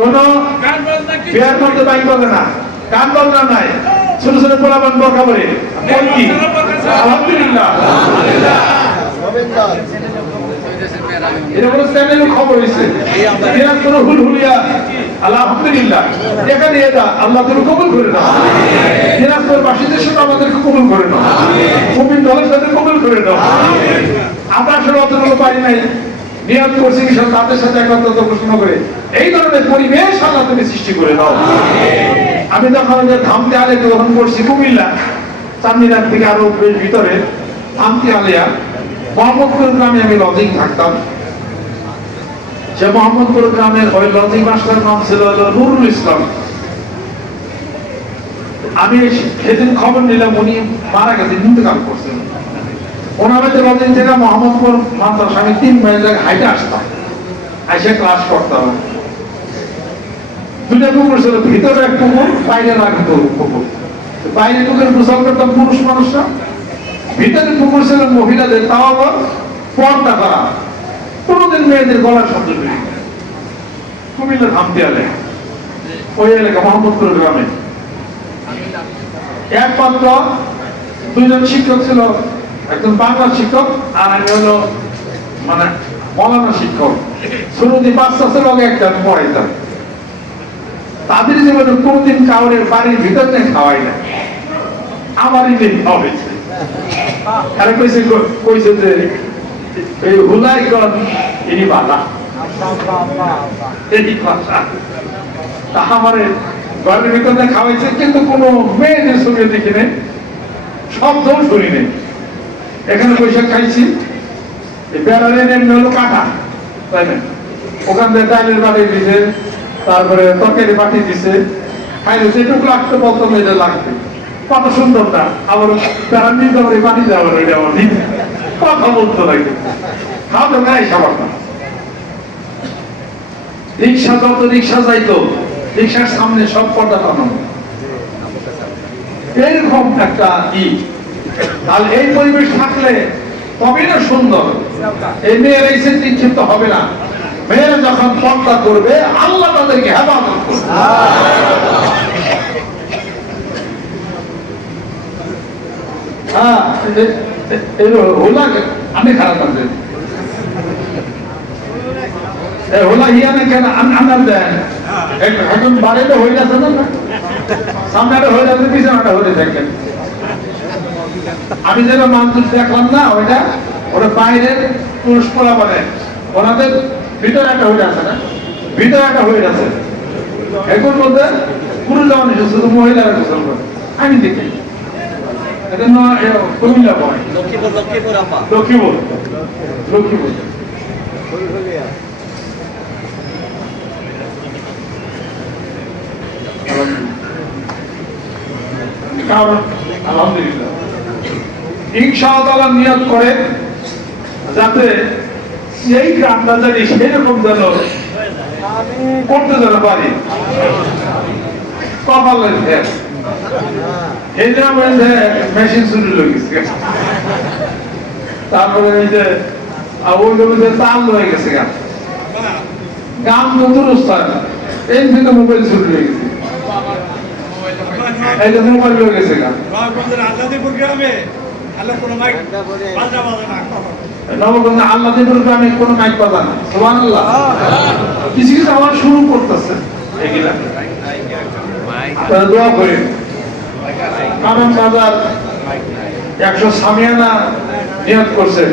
কোনো বিয়ার মধ্যে বাইক বাজে না, গান বাজনা নাই, ছোট ছোট পোলাপান বকা বলে কি আলহামদুলিল্লাহ এরকম চ্যানেলের খবর হয়েছে দিনাজপুর হুলহুলিয়া আলহামদুলিল্লাহ এখানে এটা আল্লাহ তুমি কবুল করে দাও, দিনাজপুর বাসীদের সাথে আমাদেরকে কবুল করে দাও, মুমিন দলের সাথে কবুল করে দাও। আমরা আসলে অতটুকু পারি নাই, নিয়ত করছি তাদের সাথে একত্রতা ঘোষণা করে এই ধরনের পরিবেশ আল্লাহ তুমি সৃষ্টি করে দাও। আমি যখন ধামতে আলে গ্রহণ করছি কুমিল্লা চান্দিনার থেকে আরো ভিতরে ধামতে আলিয়া মোহাম্মদপুর গ্রামে আমি লজিং থাকতাম। সে মোহাম্মদপুর গ্রামের ওই লজিং মাস্টার নাম ছিল নুরুল ইসলাম। আমি সেদিন খবর নিলাম উনি মারা গেছেন, ইন্তেকাল করছেন। ওনার লজিং থেকে মোহাম্মদপুর মাদ্রাসা আমি 3 মাইল হাইটে আসতাম, এসে ক্লাস করতাম। দুটা পুকুর ছিল, ভিতরে এক পুকুর, বাইরে আর পুকুর। বাইরে পুকুর গোসল করতাম পুরুষ মানুষরা, ভিতরে পুকুর ছিল মহিলাদের, তাও আবার পর্দা করা, কোনোদিন মেয়েদের গলার শব্দ বেরিয়ে যায়। কুমিল্লা ধামতে আলে ওই এলাকা মোহাম্মদপুর গ্রামে একমাত্র 2 জন শিক্ষক ছিল, একজন বাংলা শিক্ষক আর আমি হলো মানে মৌলানা শিক্ষক। শুরুতে 5 বছর আগে একটা পড়াইতাম। তাদের জীবনে কোনদিন কাউরের বাড়ির ভিতর নিয়ে খাওয়াই না, আমারই দিন খাওয়াইছে। আরে কইছে যে এই হুলাইগণ ইনি বাধা এই ভাষা তা আমারে ঘরের ভিতর নিয়ে খাওয়াইছে, কিন্তু কোনো মেয়েদের ছবি দেখি নেই, শব্দও শুনি নেই। এখানে পয়সা খাইছি, বেড়ালে নেমে হলো কাঁটা, তাই না? ওখান থেকে ডালের বাড়ি দিছে, তারপরে তরকারি পাঠিয়ে দিছে, খাইলে যেটুকু লাগতো বলতাম এটা লাগবে, কত সুন্দরটা। আবার বেড়া নিতে পারে পানি যাওয়ার ওইটা আমার দিতে কথা বলতে লাগে, খাওয়াতে নাই খাবার না। রিক্সা যত রিক্সা যাইতো, রিক্সার সামনে সব পর্দা টানানো, এরকম একটা তাহলে এই পরিবেশ থাকলে তবেই না সুন্দর। এই মেয়েরা এসে নিক্ষিপ্ত হবে না, মেয়েরা যখন পর্দা করবে আল্লাহ তাদেরকে হেফাজত করবে। হ্যাঁ আমি খারাপ আছে হোলা হিয়ানে কেন আন্দাজ দেন, এখন বাড়িতে হয়ে যাচ্ছে না, সামনে হয়ে যাচ্ছে, পিছনে হয়ে থাকেন। আমি যেটা মানুষ দেখলাম না, ওইটা ওরা বাইরের পুরুষ পোলা বলে, ওনাদের ভিতরে একটা হয়ে আছে না, ভিতরে একটা হয়ে আছে। এখন বলতে পুরুষ যেমন শুধু মহিলারা গোসল করে, আমি দেখি কুমিল্লা পড়ে লক্ষ্মীপুর আলহামদুলিল্লাহ ইনশাআল্লাহ নিয়ত করে যাতে এই গ্রামটা জানি সেরকম যেন করতে যেন পারি। কপালের ধ্যান এই গ্রামের মেশিন শুরু হয়ে গেছে, তারপরে ওই যে ওই জমিতে তাল হয়ে গেছে, গান তো দুরস্ত এই থেকে মোবাইল শুরু হয়ে গেছে, এই যে মোবাইল হয়ে গেছে গান। নবগঞ্জে আল্লাহদের গ্রামে কোনো মাইক বাজা না, সুবহানাল্লাহ। কিছু কিছু আমার শুরু করতেছে এগুলা, দোয়া করেন। কারণ বাজার 100 সামিয়ানা নিয়ত করছেন।